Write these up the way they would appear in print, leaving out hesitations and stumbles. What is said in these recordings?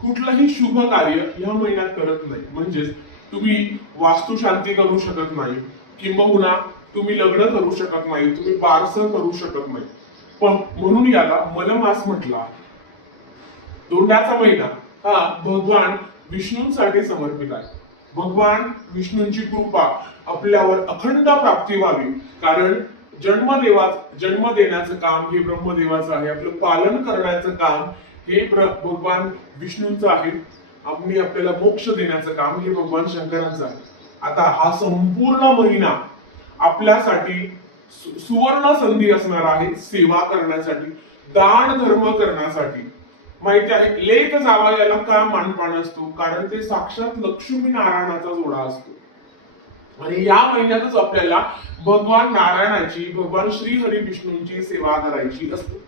कुठलंही शुभ कार्य या महिन्यात करत नाही. म्हणजेच तुम्ही वास्तुशांती करू शकत नाही, किंबहुना तुम्ही लग्न करू शकत नाही, तुम्ही बारसं करू शकत नाही. पण म्हणून याला मलमास म्हटला. धोंड्याचा महिना हा भगवान विष्णूंसाठी समर्पित आहे. भगवान विष्णूंची कृपा आपल्यावर अखंड प्राप्ती व्हावी, कारण जन्म देण्याचं काम हे ब्रह्मदेवाचं आहे. आपलं पालन करण्याचं काम हे भगवान विष्णूंचं आहे. आम्ही आपल्याला मोक्ष देण्याचं काम हे भगवान शंकरांचं आहे. आता हा संपूर्ण महिना आपल्यासाठी सुवर्ण संधी असणार आहे सेवा करण्यासाठी, दान धर्म करण्यासाठी. माहिती आहे, लेक जावयाला का मानपान असतो? कारण ते साक्षात लक्ष्मी नारायणाचा जोडा असतो. आणि या महिन्यातच आपल्याला भगवान नारायणाची, भगवान श्री हरी विष्णूंची सेवा करायची असते.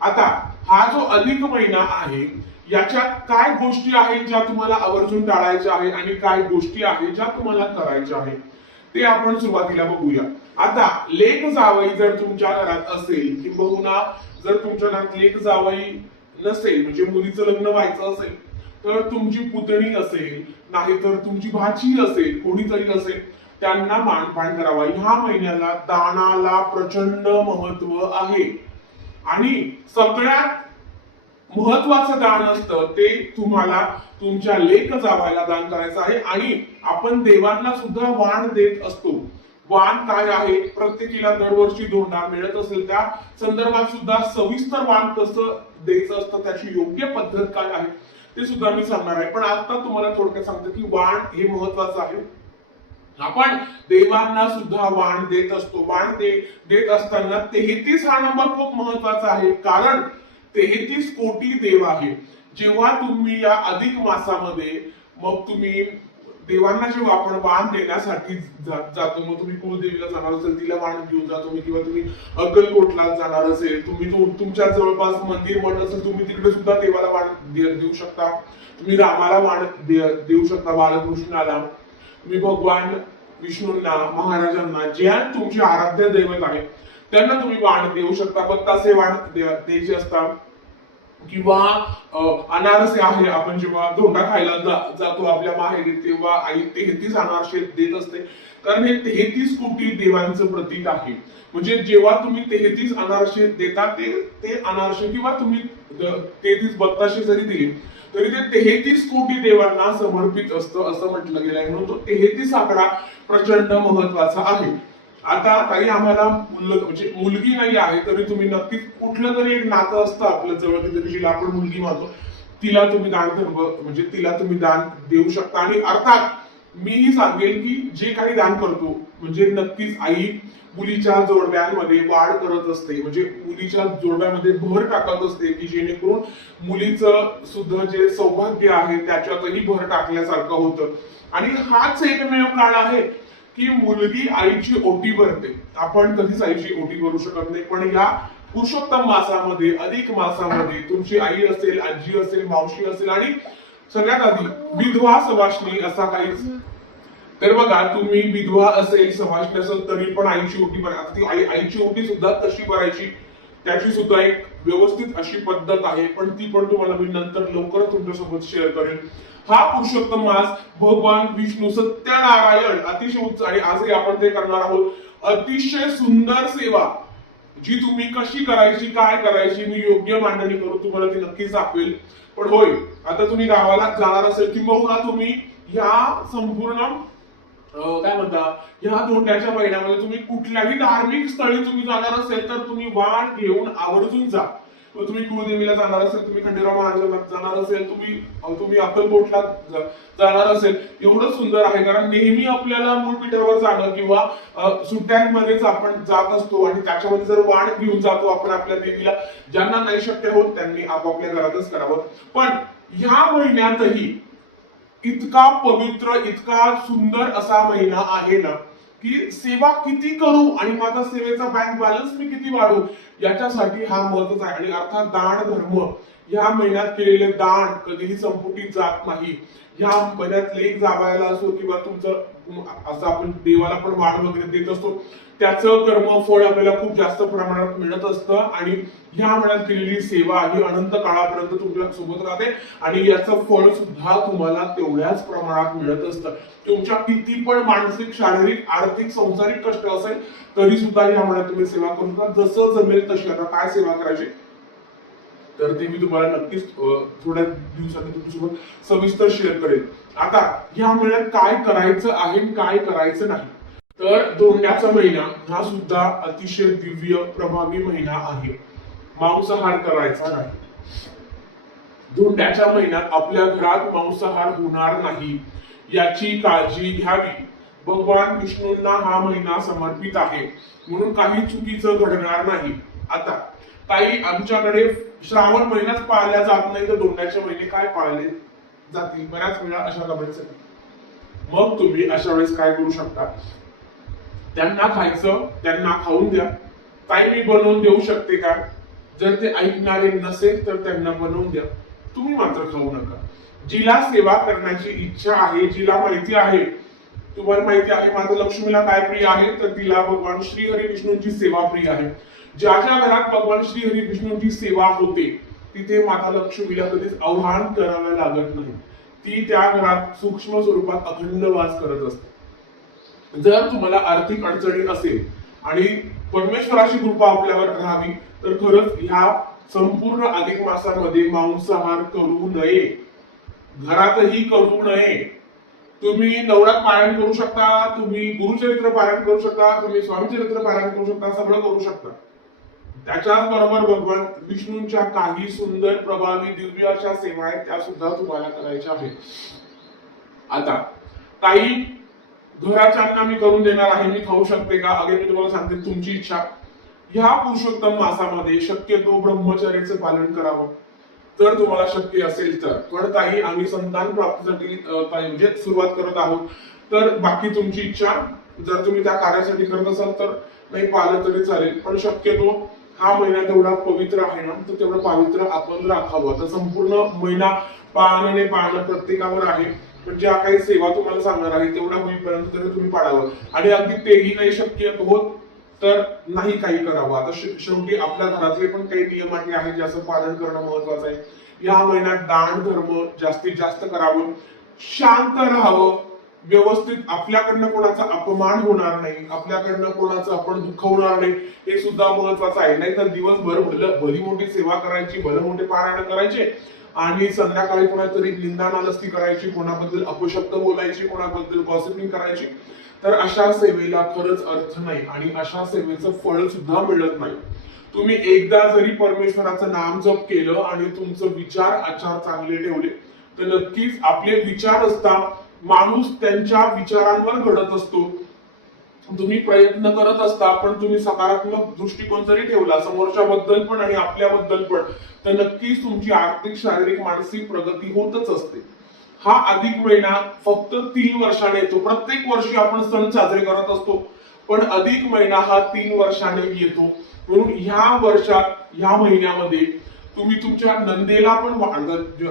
आता हा जो अधिक महिना आहे याच्यात काय गोष्टी आहेत ज्या तुम्हाला आवर्जून टाळायच्या आहे आणि काय गोष्टी आहेत ज्या तुम्हाला करायच्या आहेत ते आपण सुरुवातीला बघूया. आता लेक जावई जर तुमच्या घरात असेल, किंबहुना जर तुमच्या घरात लेक जावई नसेल, म्हणजे मुलीचं लग्न व्हायचं असेल, तर तुमची पुतणी असेल, नाहीतर तुमची भाची असेल, कोणीतरी असेल, त्यांना मानपान करावा. ह्या महिन्याला दानाला प्रचंड महत्व आहे. आणि सगळ्यात महत्वाचं दान असतं ते तुम्हाला तुमच्या लेक जावायला दान करायचं आहे. आणि आपण देवांना सुद्धा वाण देत असतो. वाण काय आहे? प्रत्येकीला दरवर्षी धोंडा मिळत असेल त्या संदर्भात सुद्धा सविस्तर वाण कसं द्यायचं असतं, त्याची योग्य पद्धत काय आहे ते सुद्धा मी सांगणार आहे. पण आता तुम्हाला थोडक्यात सांगतो की वाण हे महत्वाचं आहे. आपण देवांना सुद्धा वाण देत असतो. वाण देत असताना 33 हा नंबर खूप महत्वाचा आहे, कारण 33 कोटी देव आहे. जेव्हा तुम्ही या अधिक मासामध्ये मग तुम्ही देवांना जेव्हा आपण वाण देण्यासाठी जातो, मग तुम्ही कुलदेवीला जाणार असेल तिला वाण घेऊन जातो मी, किंवा तुम्ही अक्कलकोटला जाणार असेल, तुम्ही तुमच्या जवळपास मंदिर मठ असेल, तुम्ही तिकडे सुद्धा देवाला वाण देऊ शकता. तुम्ही रामाला वाण देऊ शकता, बालकृष्णाला, तुम्ही भगवान विष्णूंना, महाराजांना, ज्या तुमचे आराध्य दैवत आहे त्यांना तुम्ही वाण देऊ शकता. पण तसे वाण द्यायचे असतात. किंवा अनारसे आहे, आपण जेव्हा धोंडा खायला जातो आपल्या माहेरी, तेव्हा आई 33 अनारसे देत असते, कारण हे 33 कोटी देवांचं प्रतीक आहे. म्हणजे जेव्हा तुम्ही 33 अनारसे देता, ते अनारसे किंवा तुम्ही 33 बत्ताशे जरी दिली तरी ते 33 कोटी देवांना समर्पित असतं असं म्हटलं गेलं आहे. म्हणून तो 33 आकडा प्रचंड महत्वाचा आहे. आता काही आम्हाला म्हणजे मुलगी नाही आहे तरी तुम्ही नक्कीच कुठलं तरी एक नातं असतं आपल्या जवळ, जिला आपण मुलगी मानतो, तिला तुम्ही दान म्हणजे तिला तुम्ही दान देऊ शकता. आणि अर्थात मीही सांगेल की जे काही दान करतो म्हणजे नक्कीच आई मुलीच्या जोडव्यांमध्ये वाढ करत असते, म्हणजे मुलीच्या जोडव्यामध्ये भर टाकत असते, की जेणेकरून मुलीचं सुद्धा जे सौभाग्य आहे त्याच्यातही भर टाकल्यासारखं होतं. आणि हाच एकमेव काळ आहे की मुलगी आईची ओटी भरते. आपण कधीच आईची ओटी भरू शकत नाही, पण या पुरुषोत्तम मासामध्ये, अधिक मासामध्ये तुमची आई असेल, आजी असेल, मावशी असेल, आणि सगळ्यात आधी विधवा सवाष्णी असा काहीच. तर बघा, तुम्ही विधवा असेल, सवाष्णी असेल तरी पण आईची ओटी भरायची. ती आईची ओटी सुद्धा कशी भरायची त्याची सुद्धा एक व्यवस्थित अशी पद्धत आहे, पण ती पण तुम्हाला मी नंतर लवकरच तुमच्यासोबत शेअर करेन. हा पुरुषोत्तम मास भगवान विष्णू सत्यनारायण अतिशय उच्च, आणि आजही आपण ते करणार आहोत. अतिशय सुंदर सेवा जी तुम्ही कशी करायची, काय करायची, मी योग्य मांडणी करून तुम्हाला ती नक्कीच दाखवेल. पण होय, आता तुम्ही गावाला जाणार असेल, किंवा तुम्ही ह्या संपूर्ण काय म्हणता ह्या धोंड्याच्या महिन्यामध्ये तुम्ही कुठल्याही धार्मिक स्थळी तुम्ही जाणार असेल तर तुम्ही वाण घेऊन आवर्जून जा. तुम्ही कुलदेवीला जाणार असेल, तुम्ही खंडेराव महाराजांना जाणार असेल, तुम्ही अक्कलकोटला जाणार असेल, एवढं सुंदर आहे. कारण नेहमी आपल्याला मूळपीठावर जाणं किंवा सुट्ट्यांमध्येच आपण जात असतो, आणि त्याच्यामध्ये जर वाण घेऊन जातो आपण आपल्या देवीला. ज्यांना नाही शक्य होत त्यांनी आपापल्या घरातच करावं. पण ह्या महिन्यातही इतका पवित्र, इतका सुंदर असा महिना आहे ना, की सेवा किती करू आणि माझा सेवेचा बँक बॅलन्स मी किती वाढवू, याच्यासाठी हा महत्वाचा आहे. आणि अर्थात दान धर्म ह्या महिन्यात केलेले दान कधीही संपुटीत जात नाही. ह्या महिन्यात लेख जावायला असो किंवा तुमचं असं आपण देवाला पण वाण वगैरे देत असतो, त्याचं कर्म फळ आपल्याला खूप जास्त प्रमाणात मिळत असतं आणि ह्या महिन्यात केलेली सेवा ही अनंत काळापर्यंत तुमच्या सोबत राहते आणि याचं फळ सुद्धा तुम्हाला तेवढ्याच प्रमाणात मिळत असतं. तुमच्या किती पण मानसिक, शारीरिक, आर्थिक, सांसारिक कष्ट असेल तरी सुद्धा ह्या महिन्यात तुम्ही सेवा करू शकता. जसं जमेल तशी. आता काय सेवा करायची तर ते मी तुम्हाला नक्कीच थोड्या दिवसांनी तुमच्यासोबत सविस्तर शेअर करेन. आता ह्या महिन्यात काय करायचं आहे काय करायचं नाही, तर धोंड्याचा महिना हा सुद्धा अतिशय दिव्य प्रभावी महिना आहे. मांसाहार करायचा नाही. धोंड्याच्या महिन्यात आपल्या घरात मांसाहार होणार नाही याची काळजी घ्यावी. भगवान विष्णूंना हा महिना समर्पित आहे म्हणून काही चुकीचं घडणार नाही. आता काही आमच्याकडे श्रावण महिन्यात पाळल्या जात नाही तर धोंड्याचे महिने काय पाळले जातील, बऱ्याच वेळा अशा गमनाचे. मग तुम्ही अशा वेळेस काय करू शकता, त्यांना खायचं त्यांना खाऊन द्या. काही मी बनवून देऊ शकते का, जर ते ऐकणारे नसेल तर त्यांना बनवून द्या, तुम्ही मात्र खाऊ नका. जिला सेवा करण्याची इच्छा आहे, जिला माहिती आहे, तुम्हाला माहिती आहे माता लक्ष्मीला काय प्रिय आहे, तर तिला भगवान श्री हरी विष्णूंची सेवा प्रिय आहे. ज्या ज्या घरात भगवान श्री हरी विष्णूंची सेवा होते तिथे माता लक्ष्मीला कधीच आव्हान करावं लागत नाही. ती त्या घरात सूक्ष्म स्वरूपात अखंड वास करत असते. जर तुम्हाला आर्थिक अडचणी असेल आणि परमेश्वराची कृपा आपल्यावर राहावी तर खरंच ह्या संपूर्ण अधिक मासामध्ये मांसाहार करू नये, घरातही करू नये. तुम्ही नवरात पारायण करू शकता, तुम्ही गुरुचरित्र पारायण करू शकता, तुम्ही स्वामीचरित्र पारायण करू शकता, सगळं करू शकता. त्याच्याच बरोबर भगवान विष्णूंच्या काही सुंदर प्रभावी दिव्य अशा सेवा आहेत त्या सुद्धा तुम्हाला करायच्या आहेत. आता काही घराच्या अन्न मी करून देणार आहे, मी खाऊ शकते का, अगेन मी तुम्हाला सांगते तुमची इच्छा. ह्या पुरुषोत्तम मासामध्ये शक्यतो ब्रह्मचर्याचं पालन करावं जर तुम्हाला शक्य असेल तर. पण काही आम्ही संतान प्राप्तीसाठी म्हणजे सुरुवात करत आहोत, तर बाकी तुमची इच्छा. जर तुम्ही त्या कार्यासाठी करत असाल तर नाही पाळलं तरी चालेल, पण शक्यतो हा महिना तेवढा पवित्र आहे ना तर तेवढं पवित्र आपण राखावं. तर संपूर्ण महिना पाळणं प्रत्येकावर आहे. पण ज्या काही सेवा तुम्हाला सांगणार आहे तेवढा होईपर्यंत तरी तुम्ही पाळावं आणि अगदी तेही नाही शक्य होत तर नाही काही करावं. आता शेवटी आपल्या घरातले पण काही नियम आहेत ज्याचं पालन करणं महत्वाचं आहे. या महिन्यात दान धर्म जास्तीत जास्त करावं, शांत राहावं, व्यवस्थित, आपल्याकडनं कोणाचा अपमान होणार नाही, आपल्याकडनं कोणाचं आपण दुखवणार नाही, हे सुद्धा महत्वाचं आहे. नाही तर दिवसभर भली मोठी सेवा करायची, भले मोठे पारायण करायचे आणि संध्याकाळी कोणातरी निंदा नालस्ती करायची, कोणाबद्दल अपशब्द बोलायची, कोणाबद्दल गॉसिपिंग करायची, तर अशा सेवेला खरंच अर्थ नाही आणि अशा सेवेचं फळ सुद्धा मिळत नाही. तुम्ही एकदा जरी परमेश्वराचं नाम जप केलं आणि तुमचं विचार आचार चांगले ठेवले तर नक्कीच आपले विचार असतात, माणूस त्यांच्या विचारांवर घडत असतो. तुम्ही प्रयत्न करत असता पण तुम्ही सकारात्मक दृष्टिकोन जरी ठेवला समोरच्या बद्दल पण आणि आपल्याबद्दल पण तर नक्कीच तुमची आर्थिक, शारीरिक, मानसिक प्रगती होतच असते. हा अधिक महिना फक्त 3 वर्षाने येतो. प्रत्येक वर्षी आपण सण साजरे करत असतो पण अधिक महिना हा 3 वर्षाने येतो. म्हणून ह्या वर्षात, ह्या महिन्यामध्ये तुम्ही तुमच्या नंदेला पण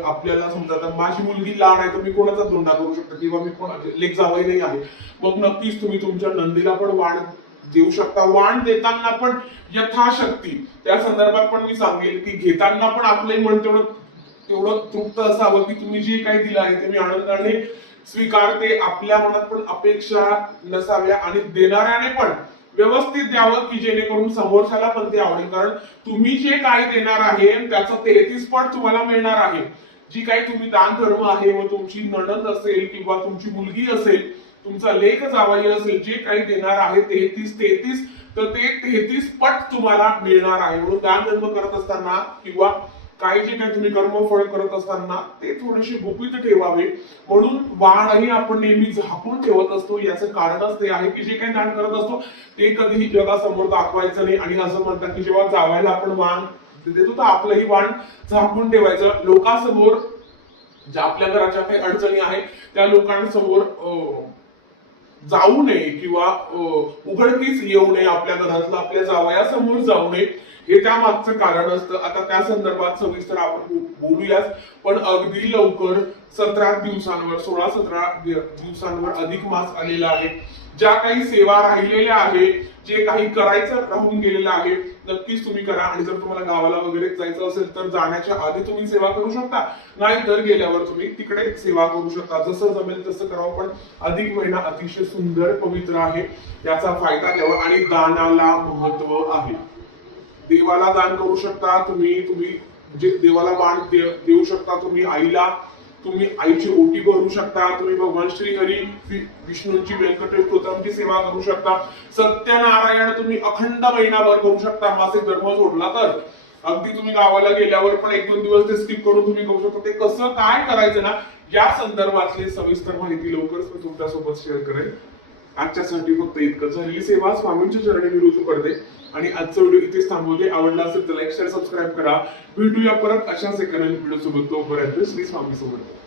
आपल्याला समजा आता माझी मुलगी लहान आहे तर मी कोणाचा धोंडा करू शकतो किंवा मी कोण लेक जावई नाही आहे, मग नक्कीच तुम्ही तुमच्या नंदीला पण वाण देऊ शकता. वाण देताना पण यथाशक्ती, त्या संदर्भात पण मी सांगेल की घेताना पण आपलं मन तेवढं तृप्त असावं की तुम्ही जे काही दिलं आहे ते मी आनंदाने स्वीकारते. आपल्या मनात पण अपेक्षा नसाव्या आणि देणाऱ्याने पण व्यवस्थित द्यावं की जेणेकरून समोरच्याला पण ते आवडेल. कारण तुम्ही जे काय देणार आहे त्याचं 33 पट तुम्हाला मिळणार आहे. जी काही तुम्ही दान धर्म आहे, व तुमची नणंद असेल किंवा तुमची मुलगी असेल, तुमचा लेक जावई असेल, जे काही देणार आहे 33 तर ते 33 पट तुम्हाला मिळणार आहे. म्हणून दान धर्म करत असताना किंवा काही जे काही तुम्ही कर्मफळ करत असताना ते थोडेसे गुपित ठेवावे. म्हणून वाणही आपण नेहमी झाकून ठेवत असतो. याचं कारणच ते आहे की जे काही दान करत असतो ते कधीही जगासमोर दाखवायचं नाही. आणि असं म्हणतात की जेव्हा जावायला आपण वाण देतो तर आपलंही वाण झाकून ठेवायचं. लोकांसमोर ज्या आपल्या घराच्या काही अडचणी आहेत त्या लोकांसमोर जाऊ नये किंवा उघडकीस येऊ नये, आपल्या घरातलं आपल्या जावयासमोर जाऊ नये. हे त्या मागचं कारण असतं. आता त्या संदर्भात सविस्तर आपण बोलूयाच, पण अगदी लवकर 17 दिवसांवर 16-17 दिवसांवर अधिक मास आलेला आहे. ज्या काही सेवा राहिलेल्या आहे, जे काही करायचं राहून गेलेलं आहे, नक्कीच तुम्ही करा. आणि जर तुम्हाला गावाला वगैरे जायचं असेल तर जाण्याच्या आधी तुम्ही सेवा करू शकता, नाही तर गेल्यावर तुम्ही तिकडे सेवा करू शकता. जसं जमेल तसं करावं, पण अधिक महिना अतिशय सुंदर पवित्र आहे, याचा फायदा घ्यावा. आणि दानाला महत्व आहे. देवाला दान करू शकता तुम्ही, म्हणजे देवाला दान देऊ शकता तुम्ही. आईला तुम्ही आईची ओटी भरू शकता, तुम्ही भगवान श्रीहरी विष्णूंची व्यंकटेश स्तोत्रांची सेवा करू शकता. सत्यनारायण तुम्ही अखंड महिनाभर करू शकता, मासिक धर्म सोडला तर. अगदी तुम्ही गावाला गेल्यावर पण 1-2 दिवस ते स्किप करून तुम्ही करू शकता. ते कसं काय करायचं ना, या संदर्भातली सविस्तर माहिती लवकरच मी तुमच्यासोबत शेअर करेन. आजच्यासाठी फक्त इतकं. झालेली सेवा स्वामींच्या चरणी मी रुजू करते. आणि आजचा व्हिडिओ इथेच थांबवते. आवडला असेल तर लाईक शेअर सबस्क्राईब करा. भेटूया परत अशाच एका नवीन व्हिडिओ सोबत. तोपर्यंत श्री स्वामी समर्थ.